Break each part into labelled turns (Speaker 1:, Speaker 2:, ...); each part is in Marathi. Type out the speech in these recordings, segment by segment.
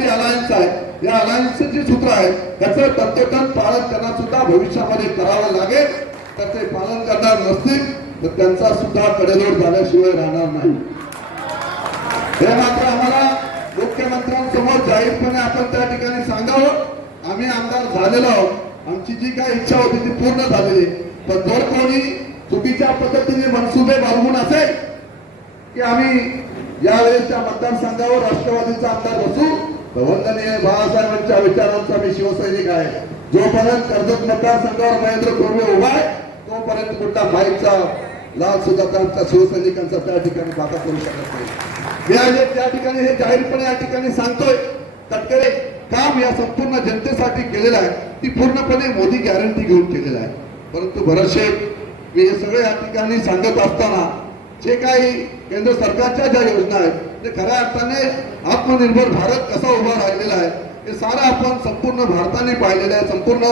Speaker 1: आपली अलायन्स आहे. या अलायन्सचे जे सूत्र आहे त्याचं तंतोतंत पालन त्यांना सुद्धा भविष्यामध्ये करावं लागेल. तर ते पालन करणार नसतील तर त्यांचा सुद्धा कडेलोट झाल्याशिवाय राहणार नाही. हे मात्र आम्हाला मुख्यमंत्र्यांसमोर जाहीरपणे आपण त्या ठिकाणी सांगावं. आम्ही आमदार झालेलो आहोत. आमची जी काय इच्छा होती ती पूर्ण झालेली. पण जर कोणी चुकीच्या पद्धतीने मनसुबे बांधून असेल की आम्ही यावेळेसच्या मतदारसंघावर राष्ट्रवादीचा आमदार बसू वंदनीय बाळासाहेबांच्या विचारांचा मी शिवसैनिक आहे. जोपर्यंत कर्जत मतदारसंघावर महेंद्र कोरवे उभा आहे तोपर्यंत कुठला माईकचा लाल सुद्धा त्यांचा शिवसैनिकांचा त्या ठिकाणी बाधा करू शकत नाही. मी आज त्या ठिकाणी हे जाहीरपणे या ठिकाणी सांगतोय. तटकरे काम या संपूर्ण जनतेसाठी केलेलं आहे. ती पूर्णपणे मोदी गॅरंटी घेऊन केलेलं आहे. परंतु भरतशे मी हे सगळे या ठिकाणी सांगत असताना जे काही केंद्र सरकारच्या ज्या योजना आहेत ते खऱ्या अर्थाने आत्मनिर्भर भारत कसा उभा राहिलेला आहे हे सारं आपण संपूर्ण भारताने पाहिलेलं आहे संपूर्ण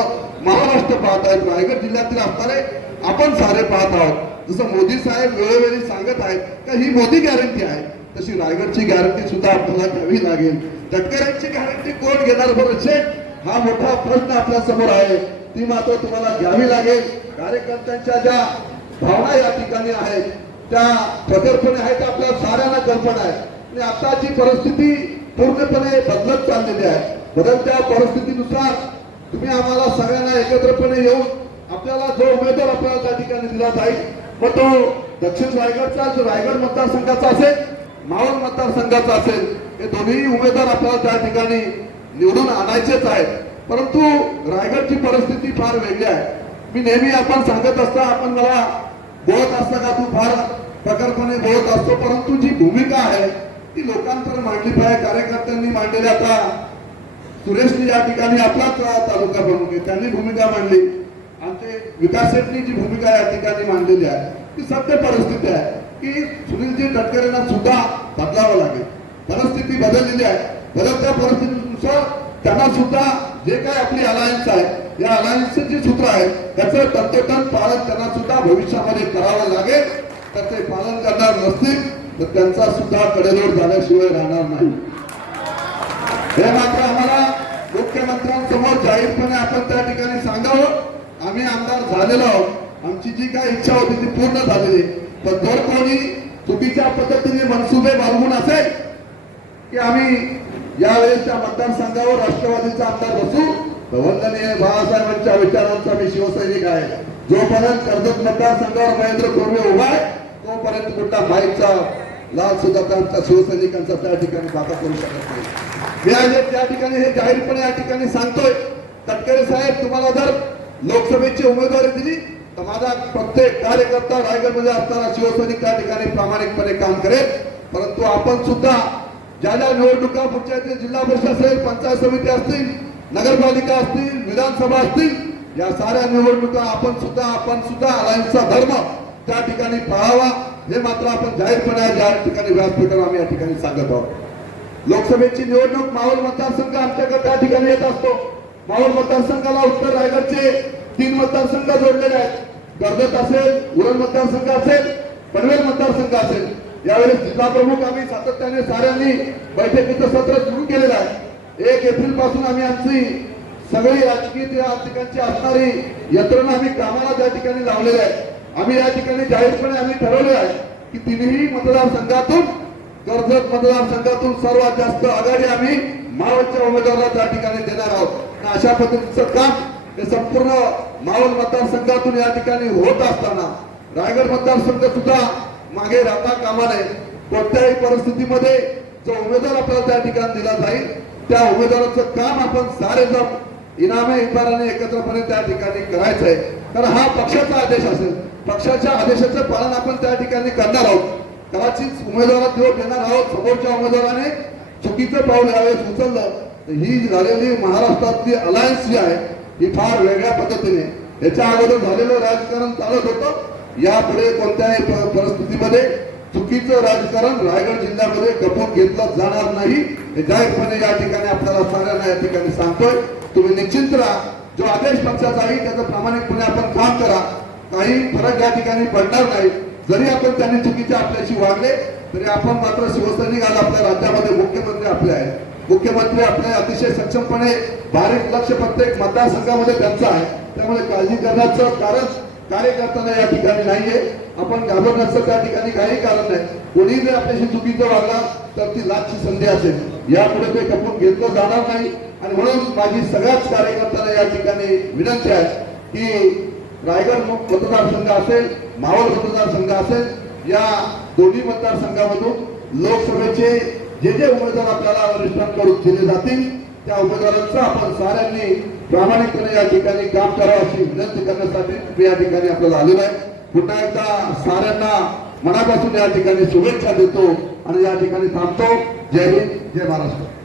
Speaker 1: महाराष्ट्र पाहत आहेत रायगड जिल्ह्यातील असणारे आपण सारे पाहत आहोत. जसं मोदी साहेब वेळोवेळी सांगत आहेत का ही मोदी गॅरंटी आहे? तशी रायगडची गॅरंटी सुद्धा आपल्याला घ्यावी लागेल. तटकऱ्यांची गॅरंटी कोण घेणार बरं? शेठ हा मोठा प्रश्न आपल्यासमोर आहे. ती मात्र तुम्हाला घ्यावी लागेल. कार्यकर्त्यांच्या ज्या भावना या ठिकाणी आहेत त्या प्रकल्पने आहेत आपल्या साऱ्यांना कल्पना आहे. आणि आताची परिस्थिती पूर्णपणे बदलत चाललेली आहे बदलत्या परिस्थितीनुसार तुम्ही आम्हाला सगळ्यांना एकत्रपणे येऊन आपल्याला जो उमेदवार आपल्याला त्या ठिकाणी दिला जाईल मग तो दक्षिण रायगडचा जो रायगड मतदारसंघाचा असेल मावळ मतदारसंघाचा असेल हे दोन्ही उमेदवार आपल्याला त्या ठिकाणी निवडून आणायचेच आहेत. परंतु रायगडची परिस्थिती फार वेगळी आहे. मी नेहमी आपण सांगत असता आपण मला बोलत असता का तू फार प्रकारपणे बोलत असतो परंतु जी भूमिका आहे ती लोकांपर्यंत मांडली पाहिजे कार्यकर्त्यांनी मांडलेली आता. सुरेशनी या ठिकाणी आपलाच तालुका प्रमुख आहे त्यांनी भूमिका मांडली. आमचे विकास शेट्टी जी भूमिका या ठिकाणी मांडलेली आहे ती सत्य परिस्थिती आहे की सुनीलजी तटकरेंना सुद्धा बदलावं लागेल. परिस्थिती बदललेली आहे. बदलत्या परिस्थितीनुसार त्यांना सुद्धा जे काय आपली अलायन्स आहे या अलायन्सचे जे सूत्र आहे त्याचं तंतोतंत पालन त्यांना सुद्धा भविष्यामध्ये करावं लागेल. त्याचे पालन करणार नसतील. तर त्यांचा सुद्धा कडेलोट झाल्याशिवाय राहणार नाही. हे मात्र आम्हाला मुख्यमंत्र्यांसमोर जाहीरपणे आपण त्या ठिकाणी सांगावं. आम्ही आमदार झालेलो आहोत. आमची जी काय इच्छा होती ती पूर्ण झालेली. पण जर कोणी चुकीच्या पद्धतीने मनसुबे बाळगून असेल की आम्ही यावेळेसच्या मतदारसंघावर राष्ट्रवादीचा आमदार बसू तर वंदनीय बाळासाहेबांच्या विचारांचा मी शिवसैनिक आहे. जोपर्यंत कर्जत मतदारसंघावर महेंद्र कोरवे उभा आहे तोपर्यंत कुठला माईकचा लाल सुद्धा शिवसैनिकांचा त्या ठिकाणी बाधा करू शकत नाही. मी आज त्या ठिकाणी हे जाहीरपणे या ठिकाणी सांगतोय. तटकरे साहेब तुम्हाला जर लोकसभेची उमेदवारी दिली तर माझा प्रत्येक कार्यकर्ता रायगडमध्ये असताना शिवसैनिक त्या ठिकाणी प्रामाणिकपणे काम करेल. परंतु आपण सुद्धा ज्या ज्या निवडणुका पुढच्या जिल्हा परिषद असेल पंचायत समिती असतील नगरपालिका असतील विधानसभा असतील या साऱ्या निवडणुका आपण सुद्धा आपण सुद्धा अलायन्सचा धर्म त्या ठिकाणी पाळावा. हे मात्र आपण जाहीरपणे या ठिकाणी व्यासपीठावर आम्ही या ठिकाणी सांगत आहोत. लोकसभेची निवडणूक मावळ मतदारसंघ आमच्याकडे त्या ठिकाणी येत असतो. मावळ मतदारसंघाला उत्तर रायगडचे तीन मतदारसंघ जोडलेले आहेत. कर्जत असेल उरण मतदारसंघ असेल पनवेल मतदारसंघ असेल. यावेळेस जिल्हा प्रमुख आम्ही सातत्याने साऱ्यांनी बैठकीचं सत्र सुरू केलेलं आहे. एक एप्रिलपासून आम्ही आमची सगळी राजकीय त्या ठिकाणची असणारी यंत्रणा आम्ही कामाला त्या ठिकाणी लावलेल्या आहे. आम्ही या ठिकाणी जाहीरपणे आम्ही ठरवले आहे की तिन्ही मतदारसंघातून कर्जत मतदारसंघातून सर्वात जास्त आघाडी आम्ही मावळच्या उमेदवाराला त्या ठिकाणी देणार आहोत. अशा पद्धतीचं काम हे संपूर्ण मावळ मतदारसंघातून या ठिकाणी होत असताना रायगड मतदारसंघ सुद्धा मागे राहता कामा नये. कोणत्याही परिस्थितीमध्ये जो उमेदवार आपल्याला त्या ठिकाणी दिला जाईल त्या उमेदवाराचं काम आपण सारे जण इनामे इतरांनी एकत्रपणे त्या ठिकाणी करायचं आहे कारण हा पक्षाचा आदेश असेल. पक्षाच्या आदेशाचं पालन आपण त्या ठिकाणी करणार आहोत. कदाचित उमेदवारात निवड देणार आहोत. समोरच्या उमेदवाराने चुकीचं पाऊल यावेळेस उचललं ही झालेली महाराष्ट्रातली अलायन्स जी आहे ही फार वेगळ्या पद्धतीने. याच्या अगोदर झालेलं राजकारण चालत होतं. यापुढे कोणत्याही परिस्थितीमध्ये चुकीचं राजकारण रायगड जिल्ह्यामध्ये खपून घेतलं जाणार नाही. हे जाहीरपणे या ठिकाणी आपल्याला सांगायला या ठिकाणी सांगतोय. तुम्ही निश्चिंत राहा. जो आदेश पक्षाचा आहे त्याचं प्रामाणिकपणे आपण काम करा. काही फरक या ठिकाणी पडणार नाही. जरी आपण त्यांनी चुकीचे आपल्याशी वागले तरी आपण मात्र शिवसैनिक आज आपल्या राज्यामध्ये मुख्यमंत्री आपले आहेत. मुख्यमंत्री आपले अतिशय सक्षमपणे बारीक लक्ष प्रत्येक मतदारसंघामध्ये त्यांचं आहे. त्यामुळे काळजी करण्याचं कारण कार्यकर्त्यांना या ठिकाणी नाहीये. आपण घाबरण्याचं त्या ठिकाणी काही कारण नाही. कोणी जर आपल्याशी चुकीचं वागला तर ती लाचची संधी असेल. यापुढे ते खपून घेतलं जाणार नाही. आणि म्हणून माझी सगळ्याच कार्यकर्त्यांना या ठिकाणी विनंती आहे की रायगड मतदारसंघ असेल मावळ मतदारसंघ असेल या दोन्ही मतदारसंघामधून लोकसभेचे जे जे उमेदवार आपल्याला वरिष्ठांकडून दिले जातील त्या उमेदवारांचं आपण साऱ्यांनी प्रामाणिकपणे या ठिकाणी काम करावं अशी विनंती करण्यासाठी मी या ठिकाणी आपल्याला आलेलो आहे. पुन्हा एकदा साऱ्यांना मनापासून या ठिकाणी शुभेच्छा देतो आणि या ठिकाणी थांबतो. जय हिंद जय महाराष्ट्र.